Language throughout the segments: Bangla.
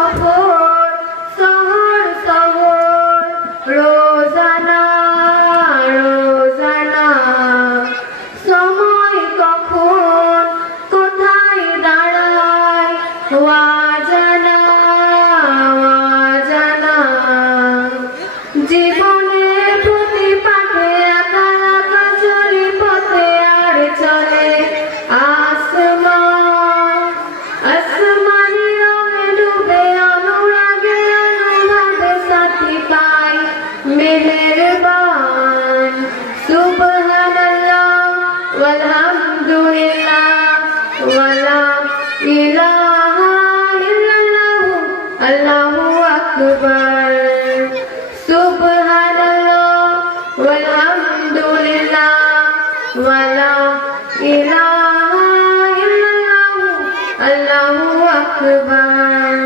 সফর শহর শহর রোজানা রোজানা সময় কখন কোথায় দাঁড়ায় ওয়াজানা ওয়াজানা জীবনের প্রতি পাঠে একা একা চলি পথে আর চলে আসমান আসমানি রঙে ডুবে অনুরাগে অনুভবে সাথী পাই মেহেরবান সুবহানাল্লাহ ওয়ালহামদুলিল্লাহ ওয়ালা ইলাহা ইল্লাল্লাহ আল্লাহু আকবার সুবহানাল্লাহ ওয়ালহামদুলিল্লাহ ওয়ালা ইলাহা ইল্লাল্লাহ আল্লাহু আকবার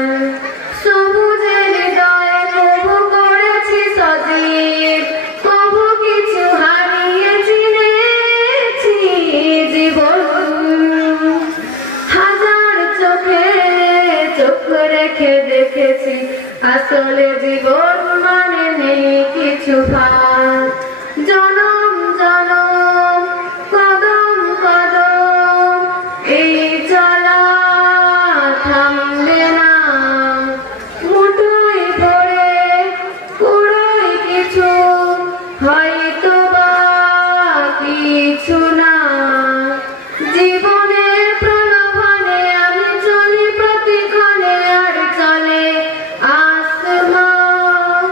সবুজের হৃদয়ে কবু করেছি সজীব কবু কিছু হারিয়ে চিনেছি জীবন হাজার চোখে চোখ রেখে দেখেছি আসলে জীবন মানে নেই কিছু ভার জনম জনম কদম কদম এই চলা থামবে না মুঠোয় ভরে পুরোই কিছু হয়তো বা কিছু না জীবনের প্রলোভনে আমি চলি প্রতিক্ষণে আর চলে আসমান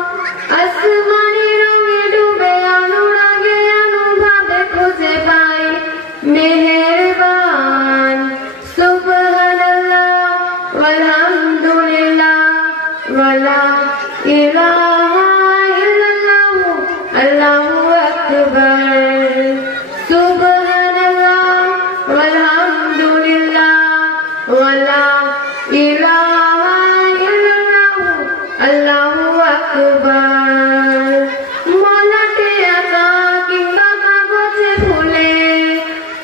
আসমানি রঙে ডুবে অনুরাগে অনুভবে খুঁজে পাই মেহেরবান সুবহানাল্লাহ ওয়ালহামদুলিল্লাহ ওয়ালা ইলাহা ইল্লাল্লাহ আল্লাহু আকবার সুবহানাল্লাহ ওয়ালহামদুলিল্লাহ ওয়ালা ইলাহা ইল্লাল্লাহ আল্লাহু আকবার মলাটে আঁকা কিংবা কাগজে ফুলে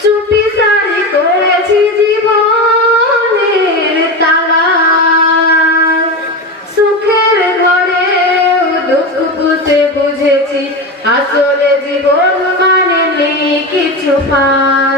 চুপি সারি করেছি জীবনের তালা সুখের ঘরে দুঃখ বুঝে বুঝেছি আসলে জীবন মানে নেই কিছু পার